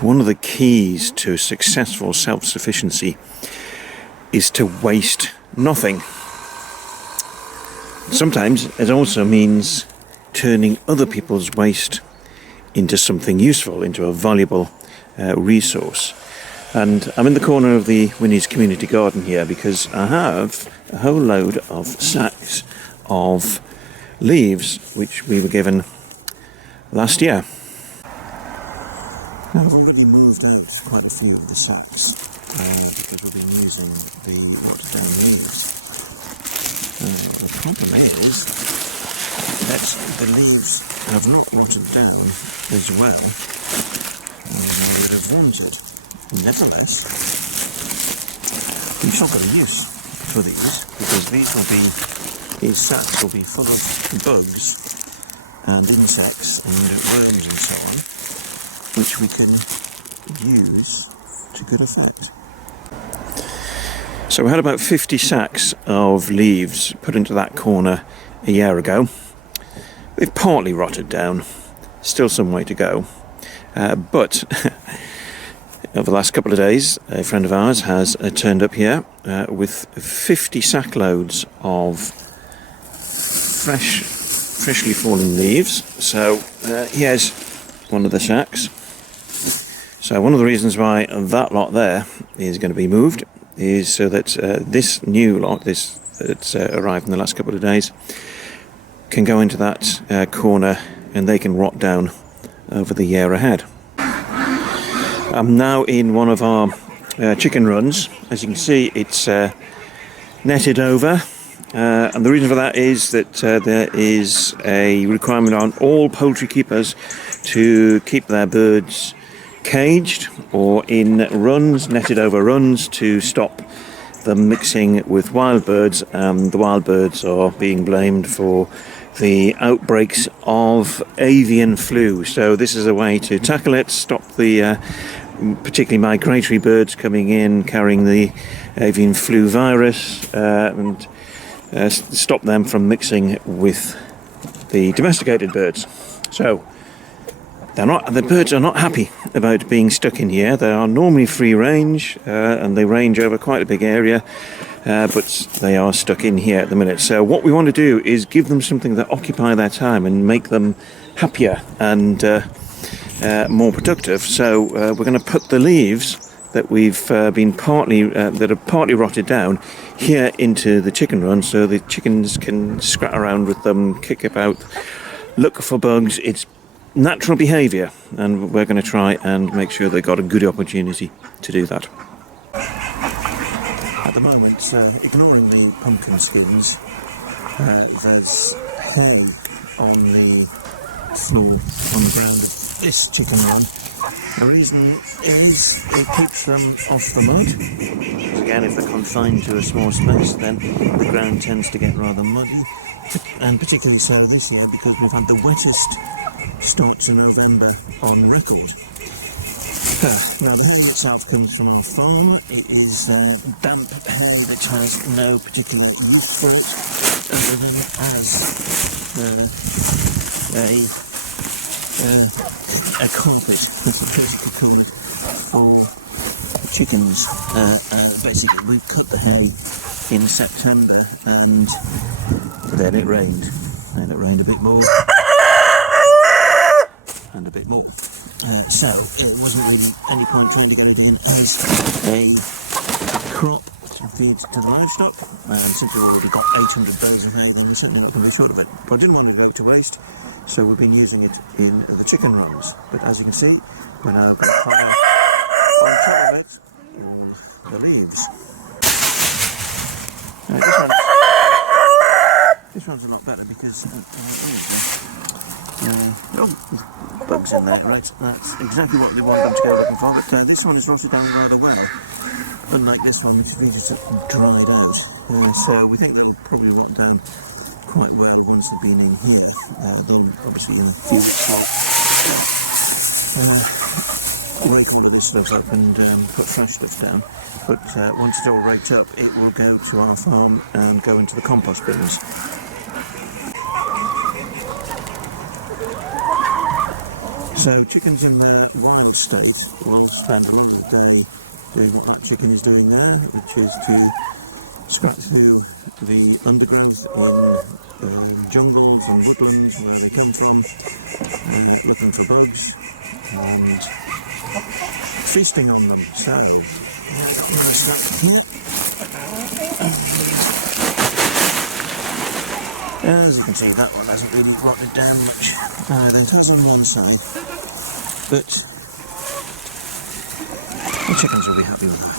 one of the keys to successful self-sufficiency is to waste nothing. Sometimes it also means turning other people's waste into something useful, into a valuable resource. And I'm in the corner of the Winnie's community garden here because I have a whole load of sacks of leaves which we were given last year. Now, I've already moved out quite a few of the sacks because we've been using the rotted down leaves. The problem is that the leaves have not rotted down as well as I would have wanted. Nevertheless, we've still got a use for these because these sacks will be full of bugs and insects and worms and so on, which we can use to good effect. So we had about 50 sacks of leaves put into that corner a year ago. They've partly rotted down, still some way to go, but over the last couple of days a friend of ours has turned up here with 50 sack loads of freshly fallen leaves. So here's one of the sacks. So one of the reasons why that lot there is going to be moved is so that this new lot, that's arrived in the last couple of days, can go into that corner and they can rot down over the year ahead. I'm now in one of our chicken runs. As you can see, it's netted over, and the reason for that is that there is a requirement on all poultry keepers to keep their birds caged or in runs, netted over runs, to stop them mixing with wild birds. The wild birds are being blamed for the outbreaks of avian flu. So this is a way to tackle it, stop the particularly migratory birds coming in carrying the avian flu virus, and stop them from mixing with the domesticated birds. So the birds are not happy about being stuck in here. They are normally free range and they range over quite a big area, but they are stuck in here at the minute. So what we want to do is give them something that occupy their time and make them happier and more productive. So we're going to put the leaves that we've that are partly rotted down here into the chicken run, so the chickens can scrat around with them, kick about, look for bugs. It's natural behaviour, and we're going to try and make sure they've got a good opportunity to do that. At the moment, ignoring the pumpkin skins, there's hay on the floor, on the ground of this chicken run. The reason is it keeps them off the mud. Again, if they're confined to a small space, then the ground tends to get rather muddy, and particularly so this year because we've had the wettest start to November on record. Now, the hay itself comes from our farm. It is damp hay that has no particular use for it other than as a carpet, as you basically call it, for chickens. And basically we've cut the hay in September, and then it rained, and it rained a bit more and a bit more. So it wasn't really any point trying to get it in as a crop to feed to the livestock, and since we've already got 800 bales of hay, then we're certainly not going to be short of it. But I didn't want it to go to waste, so we've been using it in the chicken runs. But as you can see, we're now going to pile on top of it all the leaves. Now, this one's a lot better because bugs in there, right? That's exactly what we want them to go looking for. But this one has rotted down rather well, unlike this one, which is really just dried out. So we think they'll probably rot down quite well once they've been in here. They'll obviously in a few weeks rake all of this stuff up and put fresh stuff down. But once it's all raked up, it will go to our farm and go into the compost bins. So chickens in their wild state will spend a lot of the day doing what that chicken is doing there, which is to scratch through the undergrowth in jungles and woodlands where they come from, looking for bugs and feasting on them. So, I've got another stack here. As you can see, that one hasn't really rotted down much. It has on one side, but the chickens will be happy with that.